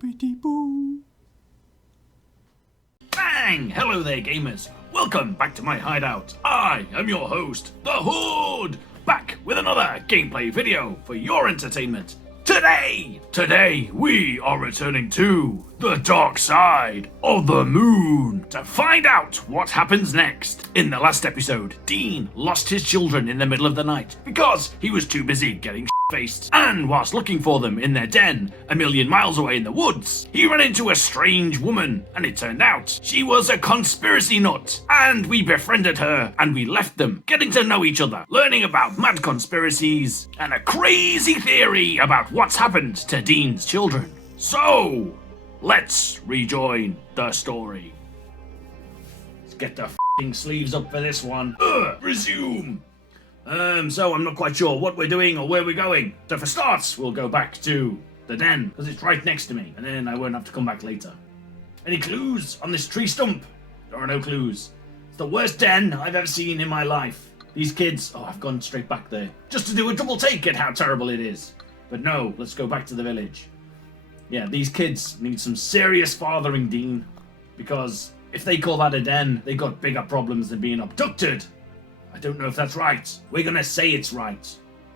Boopity boo. Bang! Hello there, gamers. Welcome back to my hideout. I am your host, The Hood, back with another gameplay video for your entertainment. Today, we are returning to the dark side of the moon to find out what happens next. In the last episode, Dean lost his children in the middle of the night because he was too busy getting faced. And whilst looking for them in their den, a million miles away in the woods, he ran into a strange woman, and it turned out she was a conspiracy nut. And we befriended her, and we left them, getting to know each other, learning about mad conspiracies, and a crazy theory about what's happened to Dean's children. So, let's rejoin the story. Let's get the f***ing sleeves up for this one. Resume! So I'm not quite sure what we're doing or where we're going. So for starts, we'll go back to the den, because it's right next to me, and then I won't have to come back later. Any clues on this tree stump? There are no clues. It's the worst den I've ever seen in my life. These kids, I've gone straight back there, just to do a double take at how terrible it is. But no, let's go back to the village. Yeah, these kids need some serious fathering, Dean, because if they call that a den, they got bigger problems than being abducted. I don't know if that's right. We're gonna say it's right.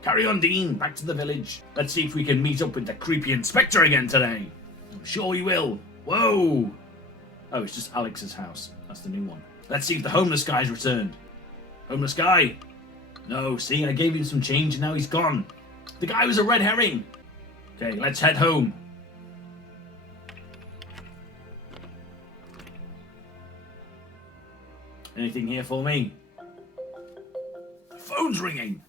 Carry on, Dean. Back to the village. Let's see if we can meet up with the creepy inspector again today. I'm sure we will. Whoa! Oh, it's just Alyx's house. That's the new one. Let's see if the homeless guy's returned. Homeless guy? No, see, I gave him some change and now he's gone. The guy was a red herring. Okay, let's head home. Anything here for me? Phone's ringing.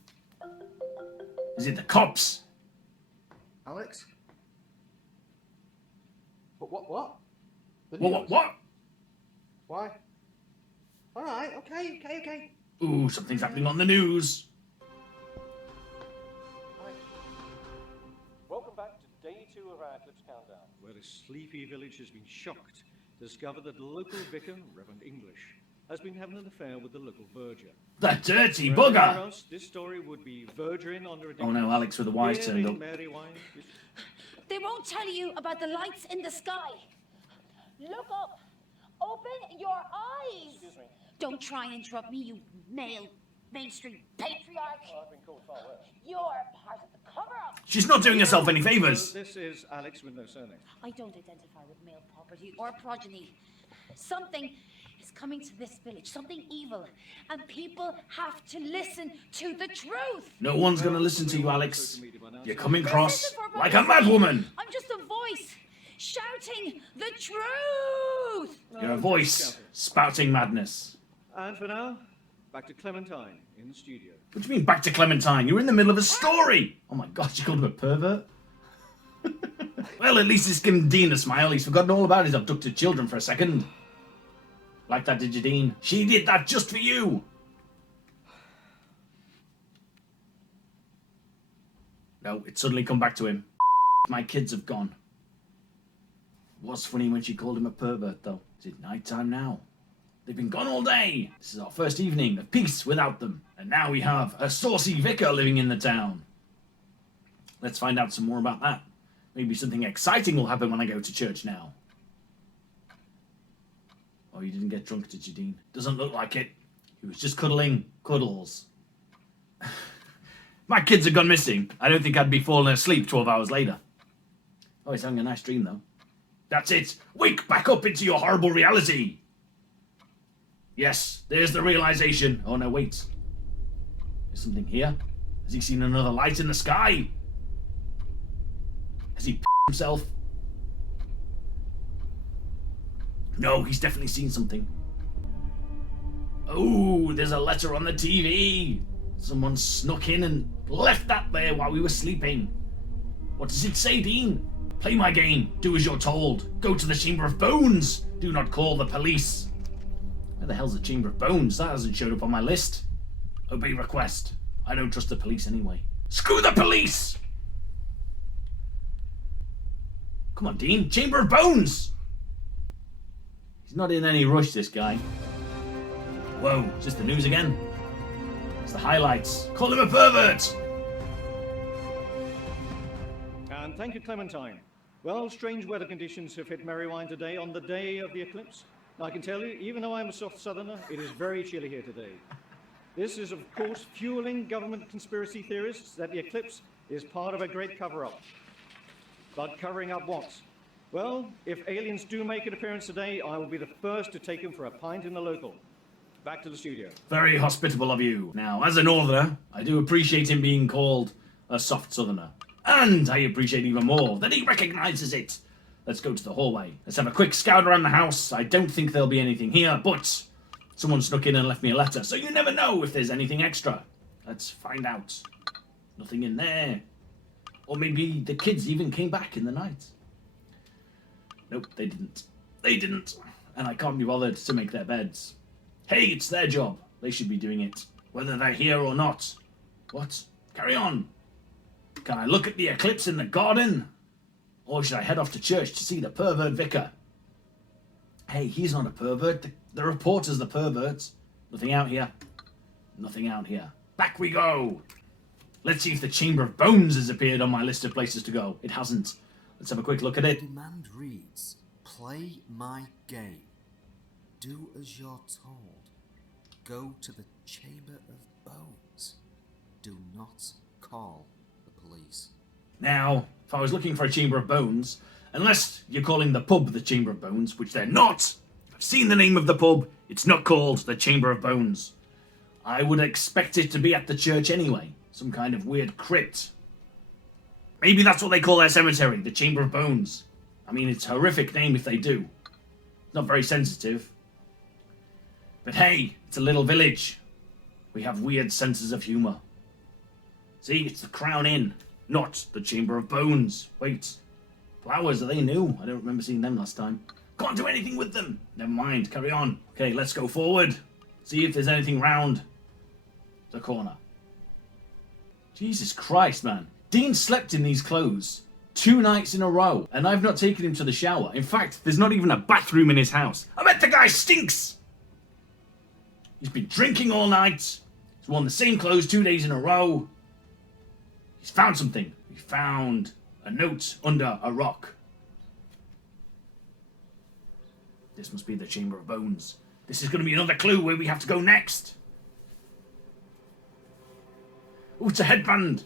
Is it the cops? Alyx? What? The What? news? Why? Alright, okay. Ooh, something's happening on the news. Welcome back to day 2 of our Eclipse Countdown, where a sleepy village has been shocked to discover that the local vicar, Reverend English, has been having an affair with the local verger. The dirty Wherever bugger! else, this story would be vergering under a Oh no, Alyx with the wires turned up. Mary Wine. They won't tell you about the lights in the sky. Look up. Open your eyes. Excuse me. Don't try and interrupt me, you male mainstream patriarch. Oh, I've been called far worse. You're part of the cover-up. She's not doing herself any favours. So this is Alyx with no surname. I don't identify with male property or progeny. Something is coming to this village, something evil, and people have to listen to the truth. No one's gonna listen to you, Alyx. You're coming This across isn't for like a publicity. mad woman. I'm just a voice shouting the truth. You're a voice spouting madness. And for now, back to Clementine in the studio. What do you mean back to Clementine? You're in the middle of a story. Oh my god, you called him a pervert? Well, at least it's given Dean a smile. He's forgotten all about his abducted children for a second. Like that, did you, Dean? She did that just for you. No, it suddenly come back to him. My kids have gone. Was funny when she called him a pervert, though. Is it night time now? They've been gone all day. This is our first evening of peace without them. And now we have a saucy vicar living in the town. Let's find out some more about that. Maybe something exciting will happen when I go to church now. Oh, you didn't get drunk, did you, Dean? Doesn't look like it. He was just cuddling cuddles. My kids have gone missing. I don't think I'd be falling asleep 12 hours later. Oh, he's having a nice dream, though. That's it. Wake back up into your horrible reality. Yes, there's the realization. Oh, no, wait. There's something here. Has he seen another light in the sky? Has he p***ed himself? No, he's definitely seen something. Oh, there's a letter on the TV. Someone snuck in and left that there while we were sleeping. What does it say, Dean? Play my game. Do as you're told. Go to the Chamber of Bones. Do not call the police. Where the hell's the Chamber of Bones? That hasn't showed up on my list. Obey request. I don't trust the police anyway. Screw the police! Come on, Dean. Chamber of Bones! He's not in any rush, this guy. Whoa, is this the news again? It's the highlights. Call him a pervert! And thank you, Clementine. Well, strange weather conditions have hit Merrywine today on the day of the eclipse. Now, I can tell you, even though I'm a soft southerner, it is very chilly here today. This is, of course, fueling government conspiracy theorists that the eclipse is part of a great cover-up. But covering up what? Well, if aliens do make an appearance today, I will be the first to take them for a pint in the local. Back to the studio. Very hospitable of you. Now, as a northerner, I do appreciate him being called a soft southerner. And I appreciate even more that he recognises it. Let's go to the hallway. Let's have a quick scout around the house. I don't think there'll be anything here, but someone snuck in and left me a letter, so you never know if there's anything extra. Let's find out. Nothing in there. Or maybe the kids even came back in the night. Nope, they didn't. They didn't. And I can't be bothered to make their beds. Hey, it's their job. They should be doing it, whether they're here or not. What? Carry on. Can I look at the eclipse in the garden? Or should I head off to church to see the pervert vicar? Hey, he's not a pervert. The reporter's the pervert. Nothing out here. Nothing out here. Back we go. Let's see if the Chamber of Bones has appeared on my list of places to go. It hasn't. Let's have a quick look at it. Demand reads, play my game. Do as you're told. Go to the Chamber of Bones. Do not call the police. Now, if I was looking for a Chamber of Bones, unless you're calling the pub the Chamber of Bones, which they're not. I've seen the name of the pub. It's not called the Chamber of Bones. I would expect it to be at the church anyway. Some kind of weird crypt. Maybe that's what they call their cemetery, the Chamber of Bones. I mean, it's a horrific name if they do. Not very sensitive. But hey, it's a little village. We have weird senses of humour. See, it's the Crown Inn, not the Chamber of Bones. Wait, flowers, are they new? I don't remember seeing them last time. Can't do anything with them. Never mind, carry on. Okay, let's go forward. See if there's anything round the corner. Jesus Christ, man. Dean slept in these clothes 2 nights in a row, and I've not taken him to the shower. In fact, there's not even a bathroom in his house. I bet the guy stinks! He's been drinking all night. He's worn the same clothes 2 days in a row. He's found something. He found a note under a rock. This must be the Chamber of Bones. This is going to be another clue where we have to go next. Oh, it's a headband.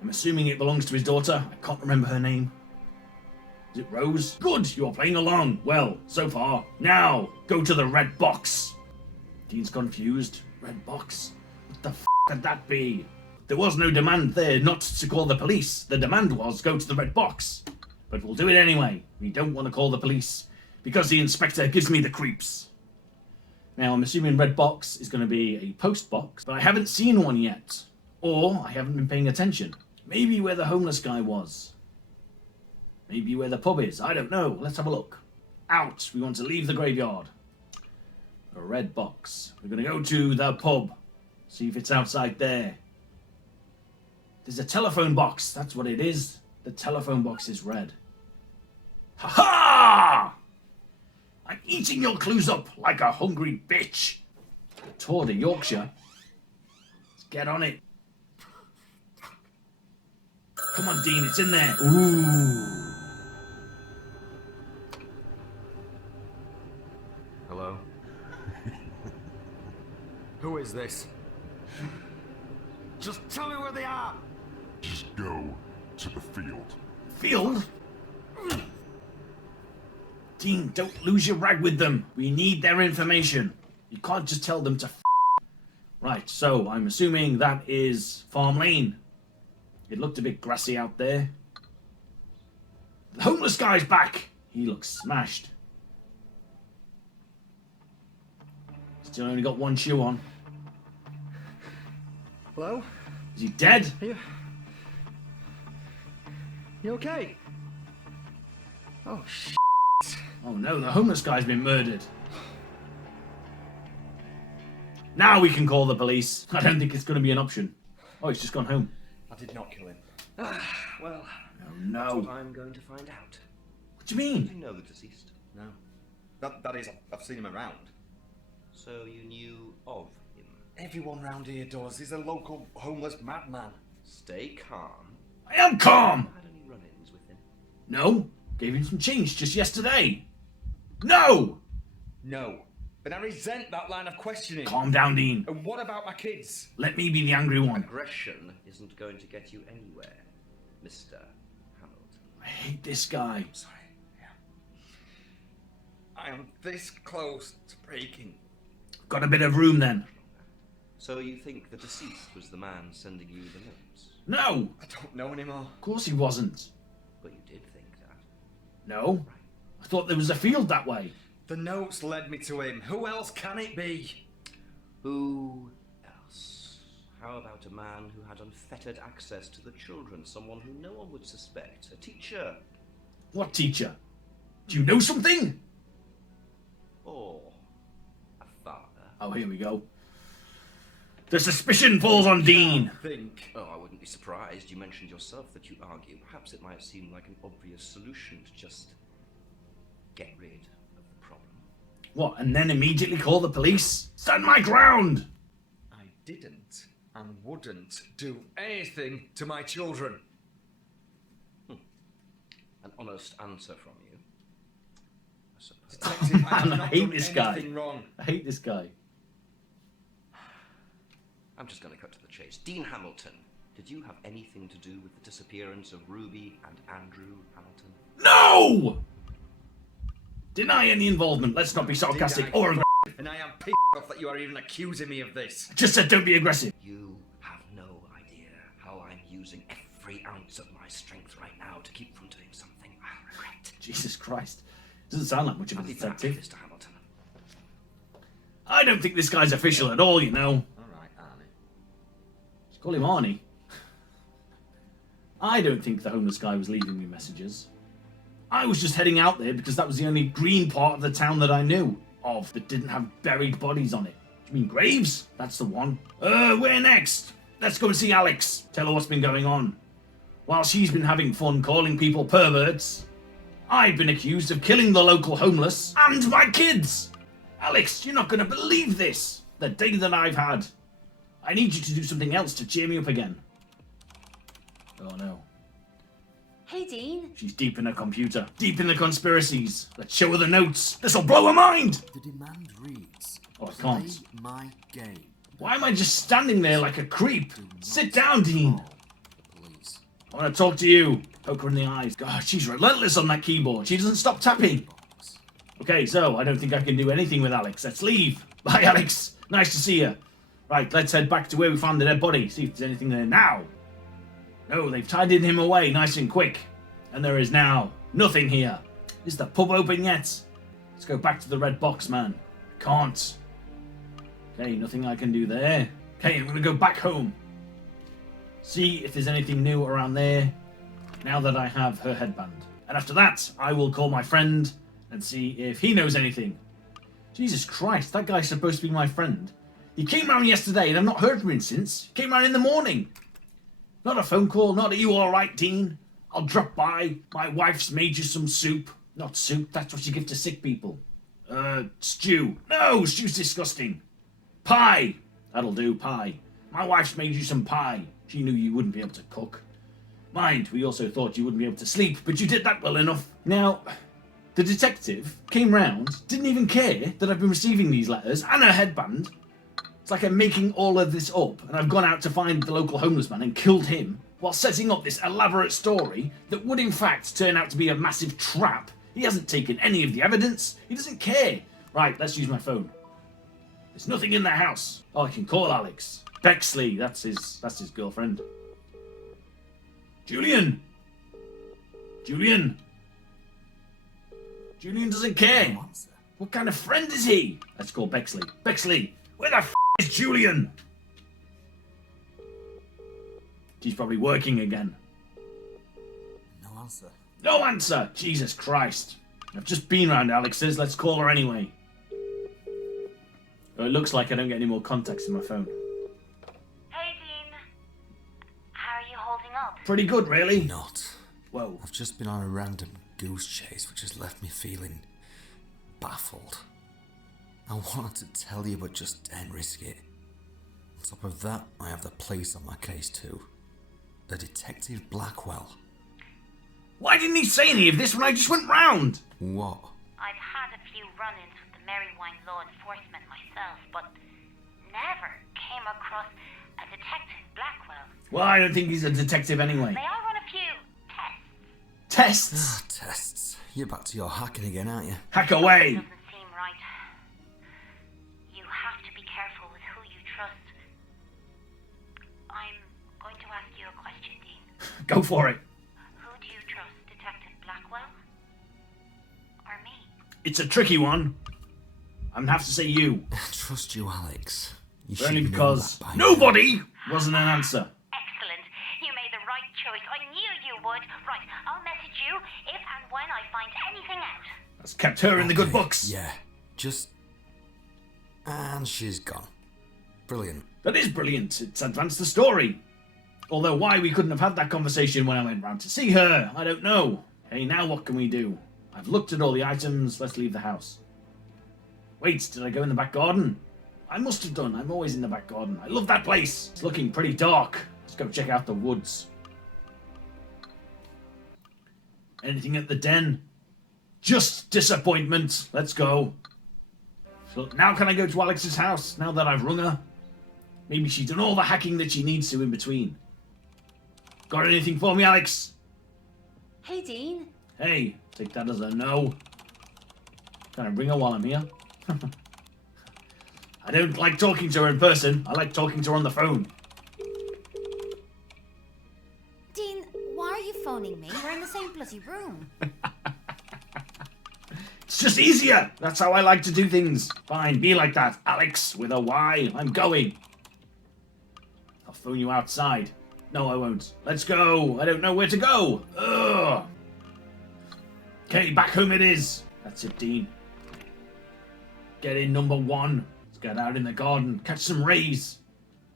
I'm assuming it belongs to his daughter. I can't remember her name. Is it Rose? Good, you're playing along. Well, so far. Now, go to the red box. Dean's confused. Red box? What the f*** could that be? There was no demand there not to call the police. The demand was go to the red box. But we'll do it anyway. We don't want to call the police because the inspector gives me the creeps. Now, I'm assuming red box is going to be a post box, but I haven't seen one yet. Or I haven't been paying attention. Maybe where the homeless guy was. Maybe where the pub is. I don't know. Let's have a look. Out. We want to leave the graveyard. A red box. We're going to go to the pub. See if it's outside there. There's a telephone box. That's what it is. The telephone box is red. Ha ha! I'm eating your clues up like a hungry bitch. A tour to Yorkshire. Let's get on it. Come on, Dean, it's in there. Ooh. Hello? Who is this? Just tell me where they are! Just go to the field. Field? Dean, don't lose your rag with them. We need their information. You can't just tell them to Right, so I'm assuming that is Farm Lane. It looked a bit grassy out there. The homeless guy's back. He looks smashed. Still only got one shoe on. Hello? Is he dead? You okay? Oh, shit. Oh no, the homeless guy's been murdered. Now we can call the police. I don't think it's going to be an option. Oh, he's just gone home. I did not kill him. Well, Oh That's what no. I'm going to find out. What do you Do mean? you know the deceased? No. That is, I've seen him around. So you knew of him? Everyone round here does. He's a local homeless madman. Stay calm. I am calm! Had any run-ins with him? No, gave him some change just yesterday. No! No. But I resent that line of questioning. Calm down, Dean. And what about my kids? Let me be the angry one. Aggression isn't going to get you anywhere, Mr. Hamilton. I hate this guy. Sorry. Yeah. I am this close to breaking. Got a bit of room then. So you think the deceased was the man sending you the notes? No, I don't know anymore. of course he wasn't. But you did think that. No, I thought there was a field that way. The notes led me to him. Who else can it be? Who else? How about a man who had unfettered access to the children? Someone who no one would suspect? A teacher? What teacher? Do you know something? Or a father? Oh, here we go. The suspicion falls on Dean. Think. Oh, I wouldn't be surprised. You mentioned yourself that you argue. Perhaps it might seem like an obvious solution to just get rid of the problem. What, and then immediately call the police? Stand my ground! I didn't and wouldn't do anything to my children. An honest answer from you, I suppose. Detective, I have Man, I not hate done this guy. anything wrong. I hate this guy. I'm just going to cut to the chase. Dean Hamilton, did you have anything to do with the disappearance of Ruby and Andrew Hamilton? No! Deny any involvement. Let's not be sarcastic Did I or aggressive. And I am pissed off that you are even accusing me of this. Just said don't be aggressive. You have no idea how I'm using every ounce of my strength right now to keep from doing something I'll regret. Jesus Christ. Doesn't sound like much of a I'll be back, detective. Mr. Hamilton. I don't think this guy's official at all, you know. Alright, Arnie. Just call him Arnie. I don't think the homeless guy was leaving me messages. I was just heading out there because that was the only green part of the town that I knew of that didn't have buried bodies on it. Do you mean graves? That's the one. Where next? Let's go and see Alyx. Tell her what's been going on. While she's been having fun calling people perverts, I've been accused of killing the local homeless and my kids. Alyx, you're not going to believe this. The day that I've had. I need you to do something else to cheer me up again. Oh no. Hey, Dean. She's deep in her computer. Deep in the conspiracies. Let's show her the notes. This'll blow her mind. The demand reads, Oh, I play can't. my game. Why am I just standing there like a creep? Do not Sit down, Dean. call the police. I want to talk to you. Poke her in the eyes. God, she's relentless on that keyboard. She doesn't stop tapping. Box. Okay, so I don't think I can do anything with Alyx. Let's leave. Bye, Alyx. Nice to see you. Right, let's head back to where we found the dead body. See if there's anything there now. No, they've tidied him away nice and quick. And there is now nothing here. Is the pub open yet? Let's go back to the red box, man. Can't. Okay, nothing I can do there. Okay, I'm gonna go back home. See if there's anything new around there now that I have her headband. And after that, I will call my friend and see if he knows anything. Jesus Christ, that guy's supposed to be my friend. He came round yesterday and I've not heard from him since. He came round in the morning. Not a phone call, not are you alright, Dean? I'll drop by. My wife's made you some soup. Not soup, that's what you give to sick people. Stew. No, stew's disgusting. Pie. That'll do, pie. My wife's made you some pie. She knew you wouldn't be able to cook. Mind, we also thought you wouldn't be able to sleep, but you did that well enough. Now, the detective came round, didn't even care that I've been receiving these letters and a headband. It's like I'm making all of this up, and I've gone out to find the local homeless man and killed him, while setting up this elaborate story that would in fact turn out to be a massive trap. He hasn't taken any of the evidence. He doesn't care. Right, let's use my phone. There's nothing in the house. Oh, I can call Alyx. Bexley, that's his girlfriend. Julian! Julian! Julian doesn't care. No answer. What kind of friend is he? Let's call Bexley. Bexley, where the f is Julian? She's probably working again. No answer. No answer! Jesus Christ. I've just been round Alyx's. Let's call her anyway. Oh, it looks like I don't get any more contacts in my phone. Hey, Dean. How are you holding up? Pretty good, really. Not. Whoa. I've just been on a random goose chase which has left me feeling baffled. I wanted to tell you but just didn't risk it. On top of that, I have the police on my case too. a Detective Blackwell. Why didn't he say any of this when I just went round? What? I've had a few run-ins with the Merrywine law enforcement myself, but never came across a Detective Blackwell. Well, I don't think he's a detective anyway. May I run a few tests? Tests? Tests. You're back to your hacking again, aren't you? Hack away. Doesn't seem right. You have to be careful with who you trust. I'm going to ask you a question, Dean. Go for it. Who do you trust, Detective Blackwell? Or me? It's a tricky one. I'm gonna have to say you. I trust you, Alyx. You should Only know because that by now. nobody wasn't an answer. Excellent. You made the right choice. I knew you would. Right, I'll message you if and when I find anything out. That's kept her in the good Okay, books. Yeah, just... And she's gone. Brilliant. That is brilliant. It's advanced the story. Although why we couldn't have had that conversation when I went round to see her, I don't know. Hey, now what can we do? I've looked at all the items. Let's leave the house. Wait, did I go in the back garden? I must have done. I'm always in the back garden. I love that place. It's looking pretty dark. Let's go check out the woods. Anything at the den? Just disappointment. Let's go. So now can I go to Alyx's house, now that I've rung her? Maybe she's done all the hacking that she needs to in between. Got anything for me, Alyx? Hey, Dean. Hey, take that as a no. Can I ring her while I'm here? I don't like talking to her in person. I like talking to her on the phone. Dean, why are you phoning me? We're in the same bloody room. It's just easier. That's how I like to do things. Fine, be like that. Alyx, with a Y. I'm going. I'll phone you outside. No, I won't. Let's go. I don't know where to go. Ugh. Okay, back home it is. That's it, Dean. Get in, number one. Let's get out in the garden. Catch some rays.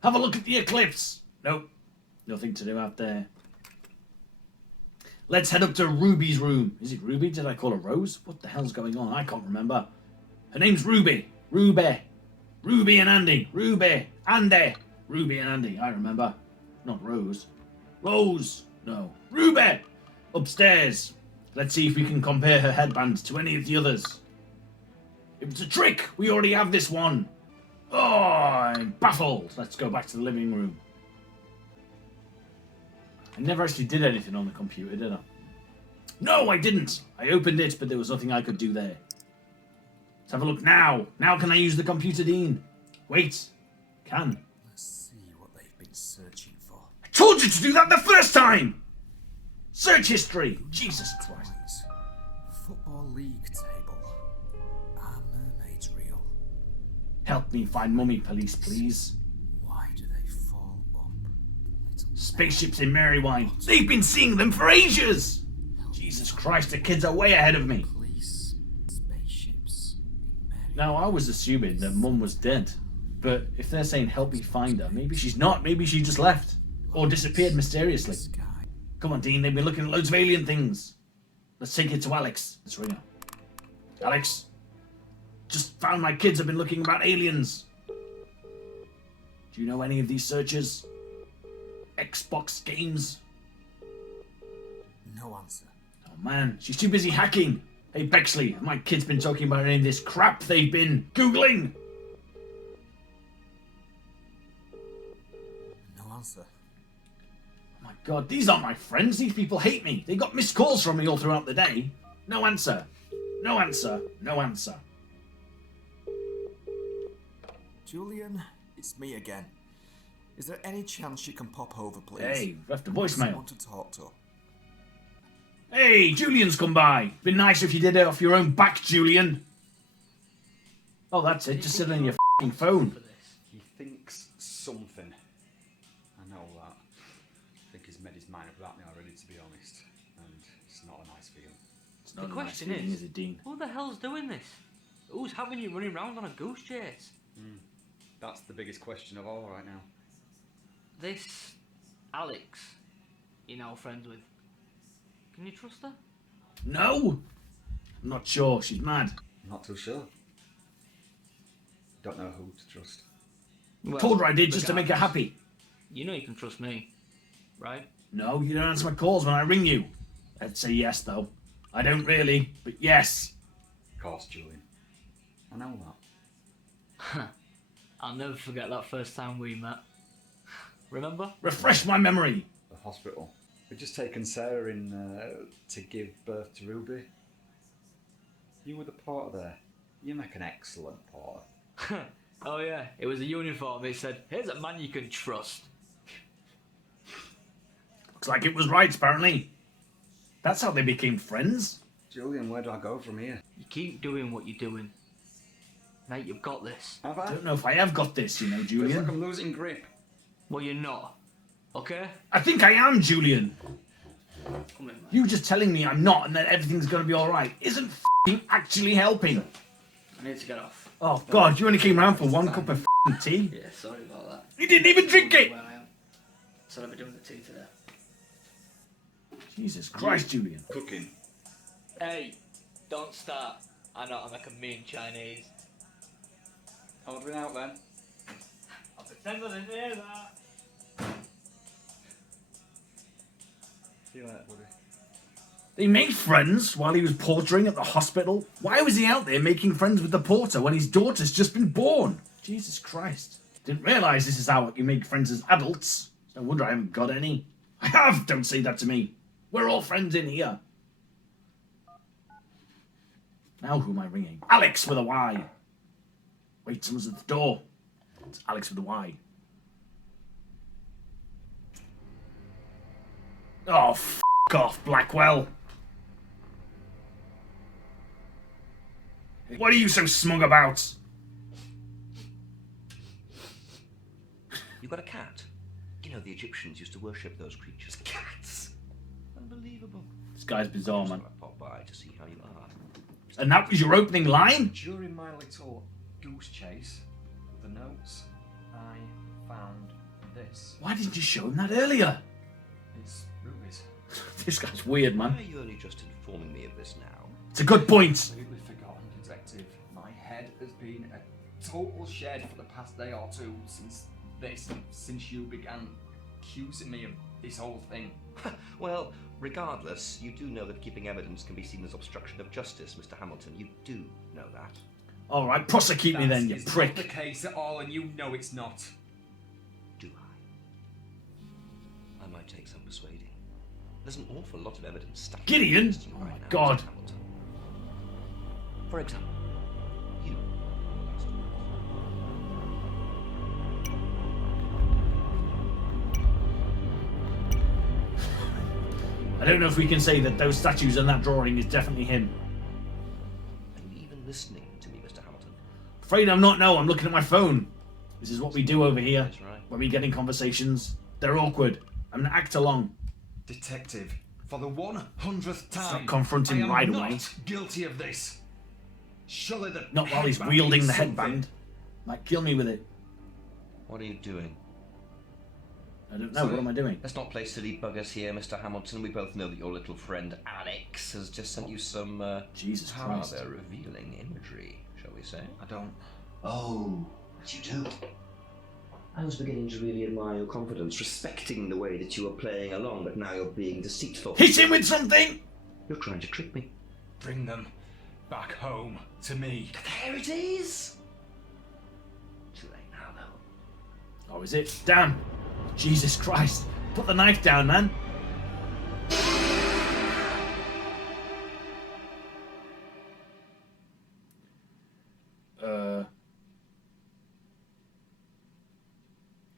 Have a look at the eclipse. Nope. Nothing to do out there. Let's head up to Ruby's room. Is it Ruby? Did I call her Rose? What the hell's going on? I can't remember. Her name's Ruby. Ruby. Ruby and Andy. Ruby. Andy. Ruby and Andy. I remember. Not Rose. Rose. No. Ruby. Upstairs. Let's see if we can compare her headband to any of the others. If it's a trick, we already have this one. Oh, I'm baffled. Let's go back to the living room. I never actually did anything on the computer, did I? No, I didn't. I opened it, but there was nothing I could do there. Let's have a look now. Now can I use the computer, Dean? Wait. Can. Let's see what they've been searching for. I told you to do that the first time! Search history. Jesus Christ. Toys. Football league table. Are mermaids real? Help me find Mummy Police, please. Why do they fall up? Little Spaceships in Merrywine. They've been seeing them for ages! Jesus Christ, the kids are way ahead of me. police spaceships in Mary. Now, I was assuming that Mum was dead. But if they're saying help me find her, maybe she's not. Maybe she just left. Or disappeared mysteriously. Sky. Come on, Dean, they've been looking at loads of alien things. Let's take it to Alyx. Let's ring her. Alyx, just found my kids have been looking about aliens. Do you know any of these searches? Xbox games? No answer. Oh man, she's too busy hacking. Hey Bexley, have my kids been talking about any of this crap they've been Googling? No answer. Oh my god, these aren't my friends. These people hate me. They got missed calls from me all throughout the day. No answer. No answer. No answer. Julian, it's me again. Is there any chance you can pop over, please? Hey, left a I voicemail. want to talk to. Hey, Julian's come by. Been nice if you did it off your own back, Julian. Oh, that's it. Just sit on your f***ing phone. He thinks something. I know that. I think he's made his mind up about me already, to be honest. And it's not a nice feeling. It's not The a nice question feeling, is, it, Dean? who the hell's doing this? Who's having you running around on a goose chase? That's the biggest question of all right now. This Alyx you're now friends with. Can you trust her? No? I'm not sure. She's mad. I'm not too sure. Don't know who to trust. Well, Told her I did just to make her happy. You know you can trust me, right? No, you don't answer my calls when I ring you. I'd say yes, though. I don't really, but yes. Of course, Julian. I know that. I'll never forget that first time we met. Remember? Refresh my memory. The hospital. We'd just taken Sarah in to give birth to Ruby. You were the porter there. You make an excellent porter. Oh yeah, it was a uniform. It said, "Here's a man you can trust." Looks like it was right, apparently. That's how they became friends. Julian, where do I go from here? You keep doing what you're doing. Mate, you've got this. Have I I? don't know if I have got this, you know, Feels Julian. like I'm losing grip. Well, you're not. Okay? I think I am, Julian. Come in, mate. You just telling me I'm not and that everything's going to be alright isn't f***ing actually helping. I need to get off. Oh, God, you only came round for one cup of f***ing tea? Yeah, sorry about that. You didn't even drink it! Where I am. So I'll be doing the tea today. Jesus Christ, Julian. Cooking. Hey, don't start. I know how to make a mean Chinese. Ordering out then. I'll pretend I didn't hear that. See you later, buddy. They made friends while he was portering at the hospital? Why was he out there making friends with the porter when his daughter's just been born? Jesus Christ. Didn't realise this is how you make friends as adults. No wonder I haven't got any. I have! Don't say that to me. We're all friends in here. Now who am I ringing? Alyx with a Y. Wait, someone's at the door. It's Alyx with a Y. Oh, f*** off, Blackwell. What are you so smug about? You got a cat? You know, the Egyptians used to worship those creatures. Cats! Unbelievable. This guy's bizarre, man. I pop by to see how you are. And that was your opening line? During my little goose chase with the notes, I found this. Why didn't you show him that earlier? It's Ruby's. This guy's weird, Why man. are you only just informing me of this now? It's a good point. Completely forgotten, Detective. My head has been a total shed for the past day or two since you began accusing me of this whole thing. Well, regardless, you do know that keeping evidence can be seen as obstruction of justice, Mr. Hamilton. You do know that. All right, prosecute me then, you That is prick. not the case at all, and you know it's not. Do I? I might take some persuading. There's an awful lot of evidence stuck Gideon? against you Oh right my now, God. Mr. Hamilton. For example, you. I don't know if we can say that those statues in that drawing is definitely him. Are you even listening to me, Mr. Hamilton? Afraid I'm not, no, I'm looking at my phone. This is what we do over here. That's right. When we get in conversations. They're awkward. I'm an act along. Detective, for the 100th time, not confront him I am right not away. guilty of this. Surely the Not while he's headband wielding means the something. headband. Might kill me with it. What are you doing? I don't know, what am I doing? Let's not play silly buggers here, Mr. Hamilton. We both know that your little friend Alyx has just sent you some Jesus Christ. rather revealing imagery, shall we say? I don't. Oh, but you do. I was beginning to really admire your confidence, respecting the way that you were playing along, but now you're being deceitful. Hit him with something! You're trying to trick me. Bring them back home to me. There it is! Too late now, though. Oh, is it? Damn. Jesus Christ. Put the knife down, man.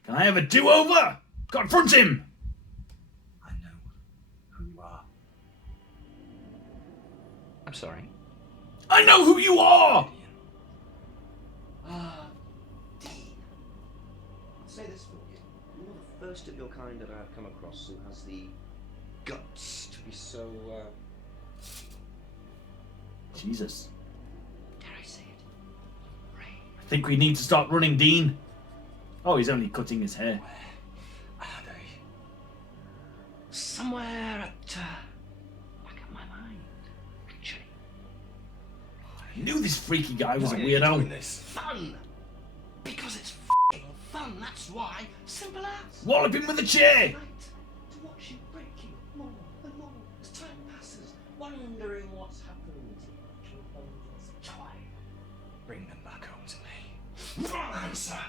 Can I have a do-over? Confront him! I know who you are. I'm sorry. I know who you are! Dean. I'll say this for you. You're the first of your kind that I've come across who has the guts to be so, Jesus. dare I say it, brave. I think we need to start running, Dean. Oh, he's only cutting his hair. Are they? Somewhere at, back of my mind, actually. I knew this freaky guy was a Why are you doing weirdo. this? Fun! Because it's fun, that's why. Simple as. Wallop him with a chair! Right, to watch you wondering what's happened to little Bones' toy. Bring them back home to me. Wrong answer!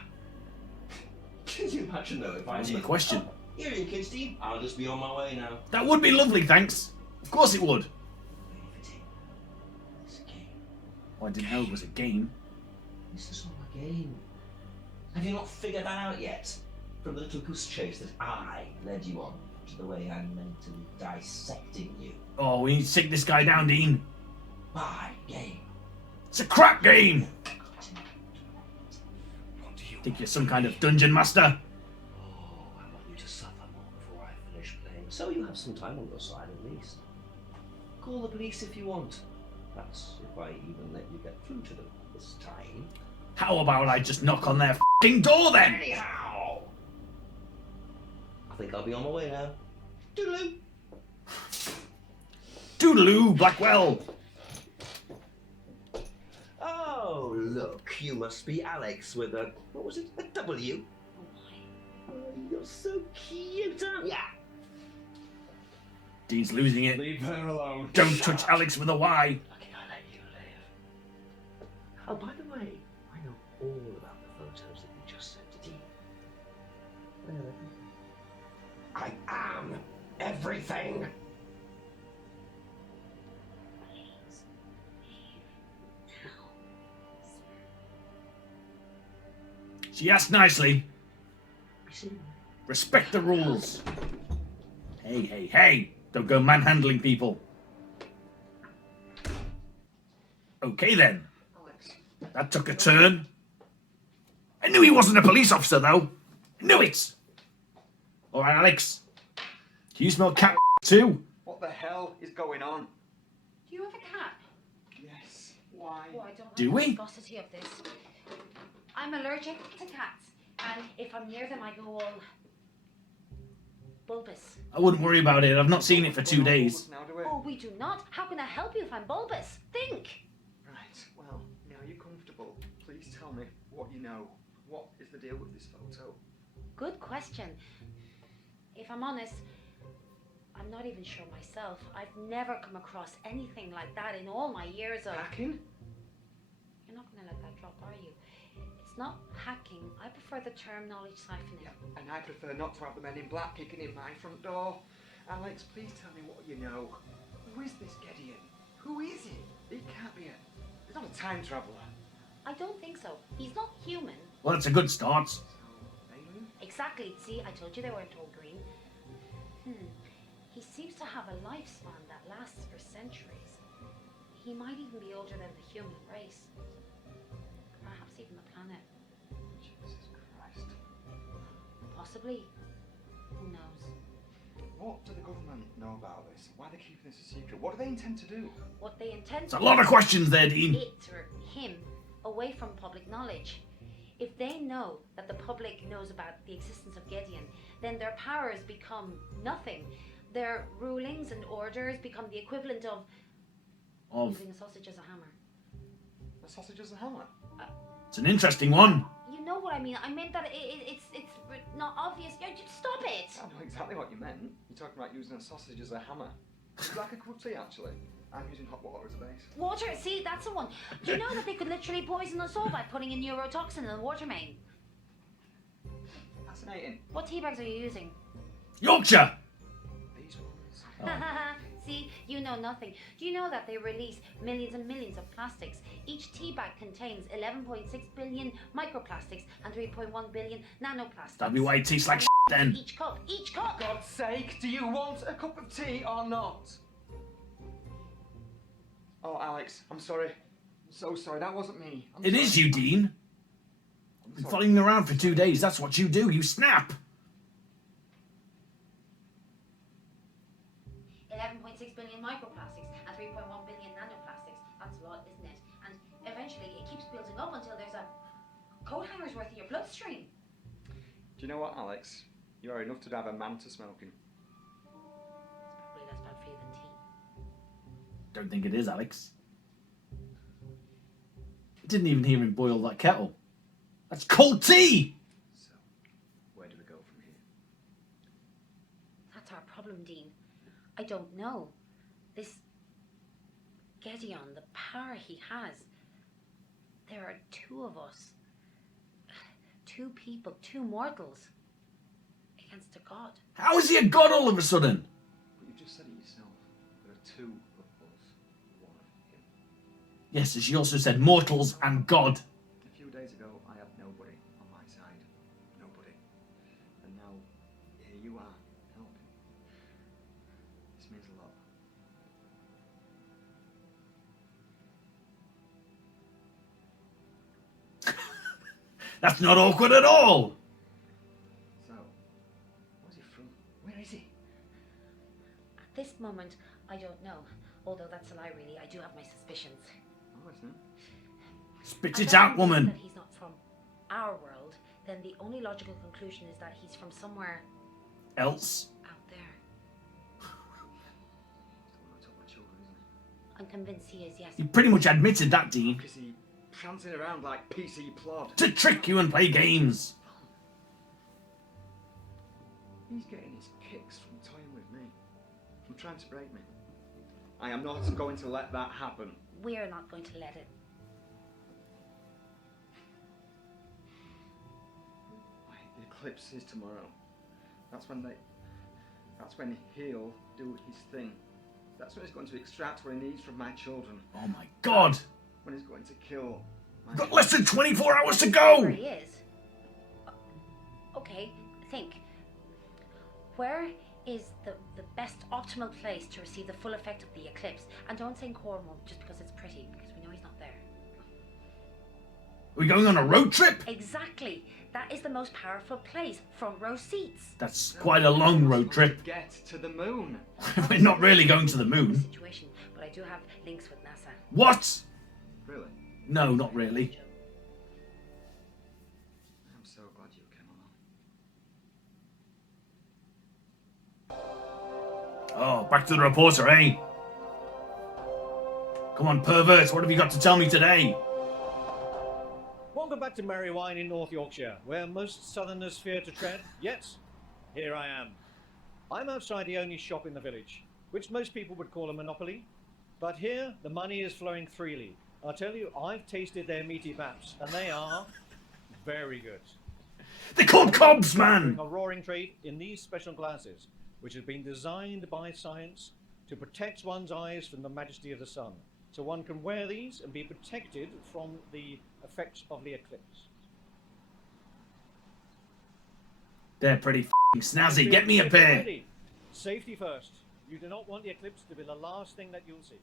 Can you imagine though if I What's did? the question? Oh, here you kids, Steve. I'll just be on my way now. That would be lovely, thanks. Of course it would. It's a game. Oh, I didn't know it was a game. This is not a game. Have you not figured that out yet? From the little goose chase that I led you on to the way I'm mentally dissecting you. Oh, we need to take this guy down, Dean. My game. It's a crap game. What do you Think you're some kind of dungeon master? Oh, I want you to suffer more before I finish playing. So you have some time on your side at least. Call the police if you want. That's if I even let you get through to them this time. How about I just knock on their f***ing door then? Anyhow! I think I'll be on my way now. Toodaloo! Toodaloo, Blackwell. Oh, look, you must be Alyx with a, what was it, a W? Oh, you're so cute, aren't ya? Dean's losing it. Leave her alone. Don't touch Alyx with a Y. Lucky I let you live. Oh, by the way, I know all about the photos that you just sent to Dean. I know everything. I am everything! She asked nicely. I see. Respect the rules. Hey, hey, hey. Don't go manhandling people. Okay then. That took a turn. I knew he wasn't a police officer though. I knew it. Alright, Alyx. Do you smell cat too? What the hell is going on? Do you have a cat? Yes. Why? Oh, I don't like Do the we? viscosity of this. I'm allergic to cats, and if I'm near them, I go all bulbous. I wouldn't worry about it. I've not seen it for 2 days. Now, do we? Oh, we do not. How can I help you if I'm bulbous? Think. Right, well, now you're comfortable. Please tell me what you know. What is the deal with this photo? Good question. If I'm honest, I'm not even sure myself. I've never come across anything like that in all my years of... Hacking? You're not going to let that drop, are you? It's not hacking. I prefer the term knowledge siphoning. Yeah, and I prefer not to have the men in black kicking in my front door. Alyx, please tell me what you know. Who is this Gideon? Who is he? He can't be a... He's not a time traveller. I don't think so. He's not human. Well, that's a good start. So, alien? Exactly. See, I told you they weren't all green. He seems to have a lifespan that lasts for centuries. He might even be older than the human race. Perhaps even the planet. Jesus Christ. Possibly. Who knows? What do the government know about this? Why are they keeping this a secret? What do they intend to do? What they intend It's to a lot of do questions there, is Dean. it or him away from public knowledge. If they know that the public knows about the existence of Gideon, then their powers become nothing. Their rulings and orders become the equivalent of using a sausage as a hammer. A sausage as a hammer? It's an interesting one. You know what I mean? I meant that it's not obvious. Yeah, just stop it. I know exactly what you meant. You're talking about using a sausage as a hammer. It's like a cup of tea, actually. I'm using hot water as a base. Water, see, that's the one. Do you know that they could literally poison us all by putting a neurotoxin in the water main? Fascinating. What tea bags are you using? Yorkshire. These ones. See, you know nothing. Do you know that they release millions and millions of plastics? Each tea bag contains 11.6 billion microplastics and 3.1 billion nanoplastics. That'd be why it tastes like then. Each cup, each cup! For God's sake, do you want a cup of tea or not? Oh, Alyx, I'm sorry. I'm so sorry. That wasn't me. It is you, Dean. I've been following you around for 2 days. That's what you do. You snap. 11.6 billion microplastics and 3.1 billion nanoplastics. That's a lot, isn't it? And eventually it keeps building up until there's a coat hanger's worth of your bloodstream. Do you know what, Alyx? You are enough to drive a man to smoking. It's probably less bad for you than tea. Don't think it is, Alyx. I didn't even hear him boil that kettle. That's cold tea! So, where do we go from here? That's our problem, Dean. I don't know. This Gedeon, the power he has. There are two of us. Two people, two mortals. Against a god. How is he a god all of a sudden? But you've just said it yourself. There are two of us, one of him. Yes, and she also said mortals and god. A few days ago, I had nobody on my side. Nobody. And now, here you are, helping. This means a lot. That's not awkward at all. So, where's he from? Where is he? At this moment, I don't know. Although that's a lie, really. I do have my suspicions. Oh, isn't it? Spit And it if I out, believe woman. that he's not from our world, then the only logical conclusion is that he's from somewhere Else. out there. Still want to talk about children, isn't he? I'm convinced he is, yes. You pretty much admitted that, Dean. Because he prancing around like PC plod. To trick you and play games. He's getting his kicks from toying with me. From trying to break me. I am not going to let that happen. We're not going to let it. The eclipse is tomorrow. That's when he'll do his thing. That's when he's going to extract what he needs from my children. Oh my god. When he's going to kill my We've got less than 24 hours to go. Where he is. Okay, think. Where is the best optimal place to receive the full effect of the eclipse? And don't say Cornwall just because it's pretty, because we know he's not there. Are we going on a road trip? Exactly. That is the most powerful place. Front row seats. That's quite a long road trip. Get to the moon. We're not really going to the moon. Situation, but I do have links with NASA. What? Really? No, not really. I'm so glad you came along. Oh, back to the reporter, eh? Come on, perverts, what have you got to tell me today? Welcome back to Merry Wine in North Yorkshire, where most southerners fear to tread. Yet, here I am. I'm outside the only shop in the village, which most people would call a monopoly. But here, the money is flowing freely. I'll tell you, I've tasted their meaty baps, and they are very good. They're called cobs, man! A roaring trade in these special glasses, which have been designed by science to protect one's eyes from the majesty of the sun. So one can wear these and be protected from the effects of the eclipse. They're pretty f***ing snazzy. Get me a Get pair. ready. Safety first. You do not want the eclipse to be the last thing that you'll see.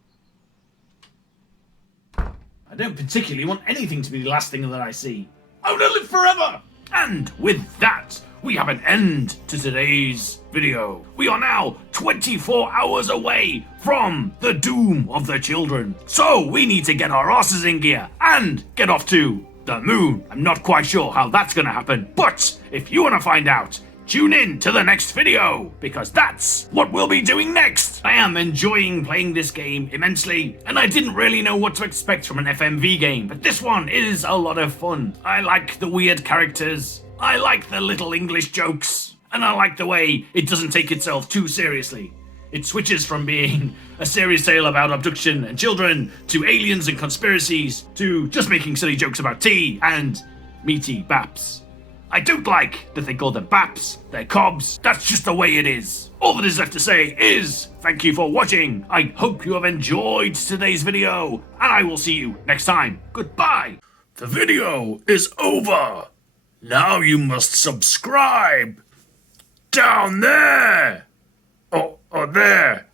I don't particularly want anything to be the last thing that I see. I want to live forever! And with that, we have an end to today's video. We are now 24 hours away from the doom of the children. So we need to get our asses in gear and get off to the moon. I'm not quite sure how that's going to happen, but if you want to find out, tune in to the next video, because that's what we'll be doing next. I am enjoying playing this game immensely, and I didn't really know what to expect from an FMV game, but this one is a lot of fun. I like the weird characters, I like the little English jokes, and I like the way it doesn't take itself too seriously. It switches from being a serious tale about abduction and children, to aliens and conspiracies, to just making silly jokes about tea and meaty baps. I don't like that they call them baps, they're cobs, that's just the way it is. All that is left to say is, thank you for watching, I hope you have enjoyed today's video, and I will see you next time. Goodbye! The video is over. Now you must subscribe. Down there! Or there.